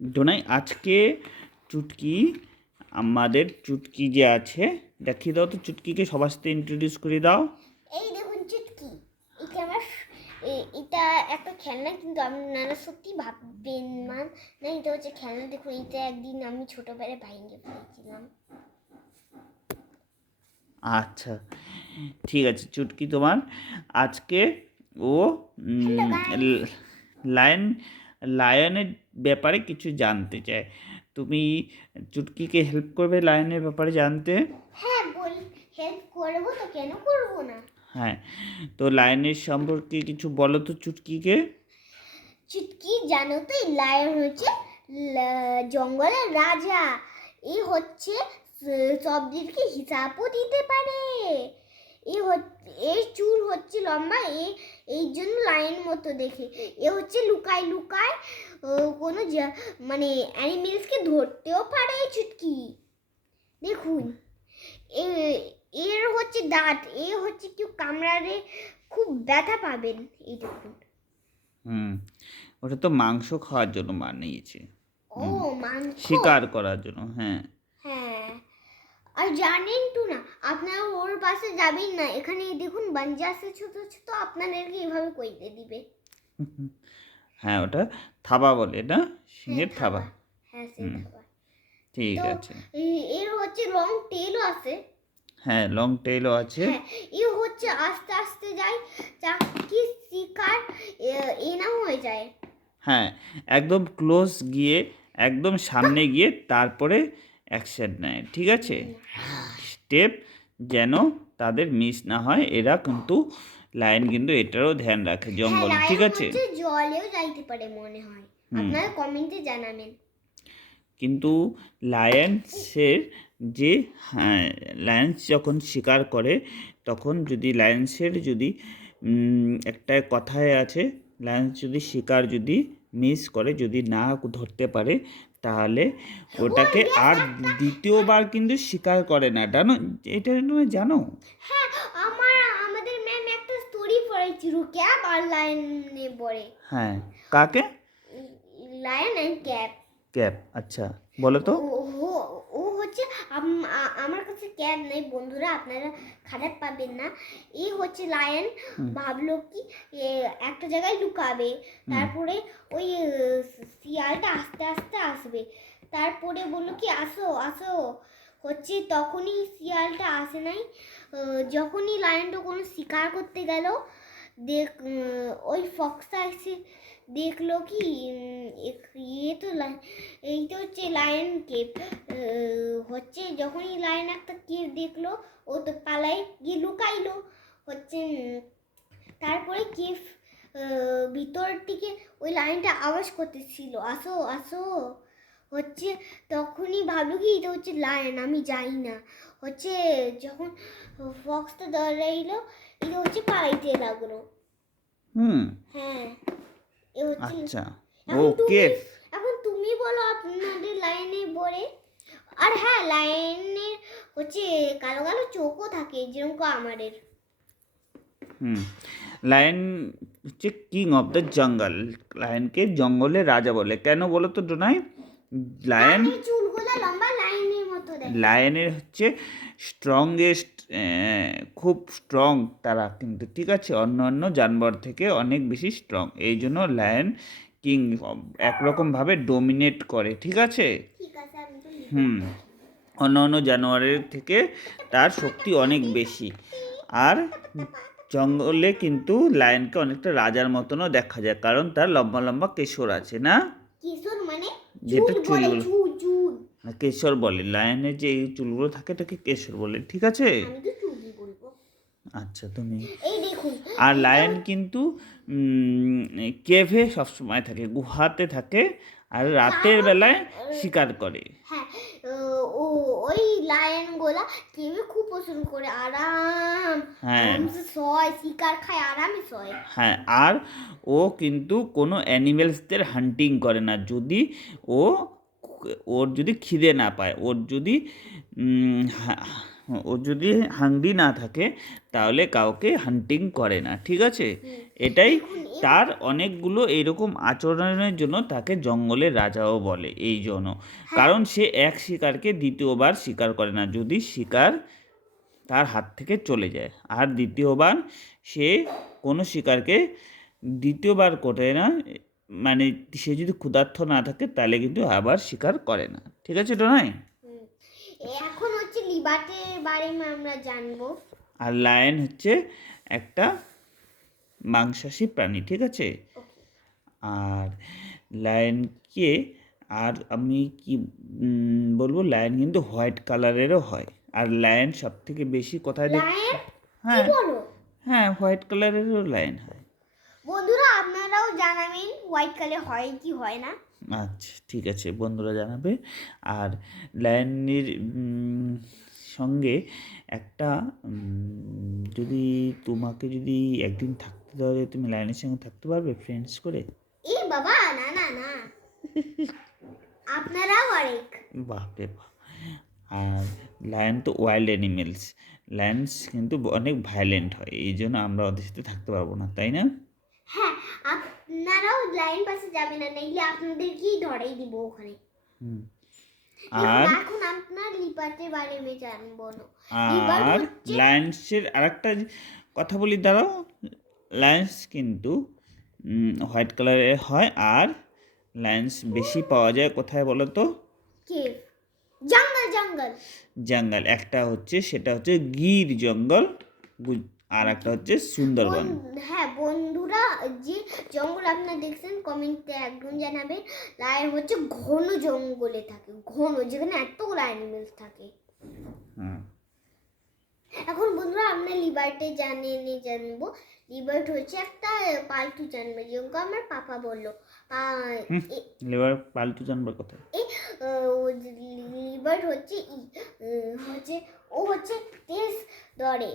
ডোনাই আজকে চুটকি আমাদের চুটকি যে আছে দেখিয়ে দাও তো, চুটকিকে সবার সাথে ইন্ট্রোডিউস করে দাও। এই দেখুন চুটকি, এটা আমার এটা একটা খেলনা, কিন্তু আপনারা সত্যি ভাববেন না এটা হচ্ছে খেলনা। দেখুন এটা একদিন আমি ছোটবেলায় ভেঙে ফেলেছিলাম। আচ্ছা ঠিক আছে, চুটকি তোমার আজকে ও হ্যালো গাইস। লায়ন লায়নের ব্যাপারে কিছু জানতে চায়। তুমি চুটকিকে হেল্প করবে লায়নের ব্যাপারে জানতে? হ্যাঁ হেল্প করবো তো, কেন করবো না। হ্যাঁ, তো লায়নের সম্পর্কে কিছু বলো তো চুটকিকে। চুটকি, জানো তো এই লায়ন হচ্ছে জঙ্গলের রাজা। এই হচ্ছে সবদিকে হিসাবও দিতে পারে। এর চুল হচ্ছে লম্বা, এই জন্য লায়ন মতো দেখে। এ হচ্ছে লুকায় লুকায় কোনো মানে অ্যানিমেলসকে ধরতেও পারে চুটকি। দেখুন এর হচ্ছে দাঁত, এ হচ্ছে কেউ কামড়ালে খুব ব্যথা পাবেন। এই দেখুন। ওটা তো মাংস খাওয়ার জন্য বানিয়েছে। ও মাংস। শিকার করার জন্য, হ্যাঁ। হ্যাঁ, আর জানেন তো না, আপনারা ওর পাশে যাবেন না। এখানে দেখুন বাঞ্জা আছে ছোট ছোট, আপনাদেরকে এভাবে কইতে দিবে। হ্যাঁ, ওটা থাবা বলে না, হ্যাঁ সিংহের থাবা। থাবা। হ্যাঁ সেই থাবা। ঠিক তো আছে। এর হচ্ছে লং টেলও আছে। হ্যাঁ, লং টেলও আছে। হ্যাঁ, এ হচ্ছে আস্তে আস্তে যায়, চাকি শিকার এ না হয়ে যায়। হ্যাঁ, একদম ক্লোজ গিয়ে, একদম সামনে গিয়ে তারপরে অ্যাকশন নেয়, ঠিক আছে। স্টেপ যেন তাদের মিস না হয়, এরা কিন্তু লাইন কিন্তু এটারও ধ্যান রাখে হ্যাঁ, জঙ্গলে, ঠিক লায়ন আছে। হচ্ছে জলেও যাইতে পারে মনে হয়। আপনারা কমেন্টে জানাবেন। কিন্তু লায়ন্সের যে, হ্যাঁ, লায়ন্স যখন শিকার করে তখন যদি লায়ন্সের যদি একটা কথায় আছে, লায়ন্স যদি শিকার যদি মিস করে, যদি না ধরতে পারে, তাহলে ওটাকে আর দ্বিতীয়বার কিন্তু শিকার করে না, জানো এটা তুমি জানো? হ্যাঁ, আমাদের ম্যাম একটা স্টোরি পড়েছিল, ক্যাপ আর লায়নে পড়ে। হ্যাঁ, কাকে? Lion and cap. ক্যাপ, আচ্ছা বলো তো। ও হচ্ছে আমার কাছে ক্যাপ নেই বন্ধুরা, আপনারা খারাপ পাবেন না। এই হচ্ছে লায়ন ভাবলো কি একটা জায়গায় লুকাবে, তারপরে ওই শিয়ালটা আস্তে আস্তে আসবে, তারপরে বললো কি আসো আসো, হচ্ছে তখনই শিয়ালটা আসে নাই। যখনই লায়নটা কোনো শিকার করতে গেল, ওই ফক্সটা এসে দেখলো কি এইটা হচ্ছে লায়ন কেভ। হচ্ছে যখনই লায়ন একটা কেভ দেখলো, ও তো পালাই গিয়ে লুকাইলো। হচ্ছে তারপরে কেভ ভিতর থেকে ওই লাইনটা আওয়াজ করতেছিল, আসো আসো। হচ্ছে তখনই ভাবলো কি এটা হচ্ছে লায়ন, আমি যাই না। হচ্ছে যখন ফক্সটা দাঁড়াইলো, এটা হচ্ছে পালাইতে লাগলো। হ্যাঁ, এ হচ্ছে। আচ্ছা, এখন তুমি কেফ। এখন তুমি বলো আপনাদের লাইনে পড়ে। আর হ্যাঁ, লাইনের হচ্ছে কালো কালো চোখও থাকে যেরকম আমাদের। লায়ন হচ্ছে কিং অফ দ্য জঙ্গল, লায়নকে জঙ্গলের রাজা বলে, কেন বলো তো ডোনাই? লায়ন, কারণ এই চুলগুলো লম্বা লাইনের মতো দেখে। লায়নের হচ্ছে স্ট্রংগেস্ট, খুব স্ট্রং তারা কিন্তু, ঠিক আছে, অন্য অন্য জানোয়ার থেকে অনেক বেশি স্ট্রং, এই জন্য লায়ন কিং একরকমভাবে ডোমিনেট করে, ঠিক আছে। ঠিক আছে, আমি তো অন্য অন্য জানোয়ারের থেকে তার শক্তি অনেক বেশি। আর জঙ্গলে কিন্তু লায়নকে অনেকটা রাজার মতনও দেখা যায়, কারণ তার লম্বা লম্বা কেশর আছে না, কিশোর মানে যেটা চুল বলে, চুলগুলো, চুল চুল। কেশর বলে, লায়নের যে এই চুলগুলো থাকে এটাকে কেশর বলে, ঠিক আছে। আমি তো চুলই বলবো। আচ্ছা তুমি, এই দেখুন আর লায়ন কিন্তু কেভে সবসময় থাকে, গুহাতে থাকে, আর রাতের বেলায় শিকার করে। হ্যাঁ, ওই লায়ন গোলা কেউ খুব পছন্দ করে, আরাম হ্যাঁ, আরামসে শয়, শিকার খায়, আরামে শয়। হ্যাঁ, আর ও কিন্তু কোনো অ্যানিমেলসদের হান্টিং করে না, যদি ও, ওর যদি খিদে না পায়, ওর যদি ও যদি হাংরি না থাকে তাহলে কাউকে হান্টিং করে না, ঠিক আছে? এটাই তার অনেকগুলো এইরকম আচরণের জন্য তাকে জঙ্গলের রাজাও বলে, এই জন্য কারণ সে এক শিকারকে দ্বিতীয়বার শিকার করে না যদি শিকার তার হাত থেকে চলে যায়, আর দ্বিতীয়বার সে কোনো শিকারকে দ্বিতীয়বার করে না, মানে সে যদি ক্ষুধার্ত না থাকে তাহলে কিন্তু আবার শিকার করে না, ঠিক আছে টোনাই? হুম। এখন হচ্ছে লিবার্টের বারে আমরা জানবো। আর লায়ন হচ্ছে একটা মাংসাশী প্রাণী, ঠিক আছে? আর লায়নকে, আর আমি কি বলবো, লায়ন কিন্তু হোয়াইট কালারেরও হয়। আর লায়ন সব থেকে বেশি কোথায় লায়ন কি হ্যাঁ বলো? হ্যাঁ, হোয়াইট কালারেরও লায়ন হয়। বন্ধুরা আপনারাও জানাবেন হোয়াইট কালার হয় কি হয় না। আচ্ছা ঠিক আছে, বন্ধুরা জানাবে। আর লায়নের সঙ্গে একটা যদি তোমাকে যদি একদিন থাকতে দেওয়া যায়, তুমি লায়নের সঙ্গে থাকতে পারবে ফ্রেন্ডস করে? এ বাবা না না না, আপনারাও আরেক। বাপরে বাপ! আর লায়ন তো ওয়াইল্ড অ্যানিমেলস, লায়ন্স কিন্তু অনেক ভায়োলেন্ট হয়, এই জন্য আমরা ওদের সাথে থাকতে পারবো না, তাই না? হ্যাঁ, আপনারাও লাইন পাশে যাবেন না, নাইলে আপনাদেরকেই ধরেই দিব ওখানে। হুম। আর আর এখন আপনার লিবার্টের বারে আমি জানবো না। লিবার্ট আর হচ্ছে লায়ন্সের আরেকটা কথা বলি, দাঁড়াও। লায়ন্স কিন্তু হোয়াইট কালারের হয়। আর লায়ন্স বেশি পাওয়া যায় কোথায় বলো তো? কেভ, জঙ্গল জঙ্গল। জঙ্গল একটা হচ্ছে, সেটা হচ্ছে গির জঙ্গল, আর একটা হচ্ছে সুন্দরবন। হ্যাঁ বন্ধুরা, যে জঙ্গল আপনারা দেখছেন কমেন্টে একদম জানাবেন। লায়ন হচ্ছে ঘন জঙ্গলে থাকে, ঘন, যেখানে এতগুলো অ্যানিমেলস থাকে। হ্যাঁ, এখন বন্ধুরা আমরা লিবার্টে জানবো। লিবার্ট হচ্ছে একটা পালতু জানোয়ার, যেরকম আমার পাপা বললো। লিভার পালতু জানবার কথা। লিবার্ট হচ্ছে হচ্ছে ও হচ্ছে তেজ ধরে,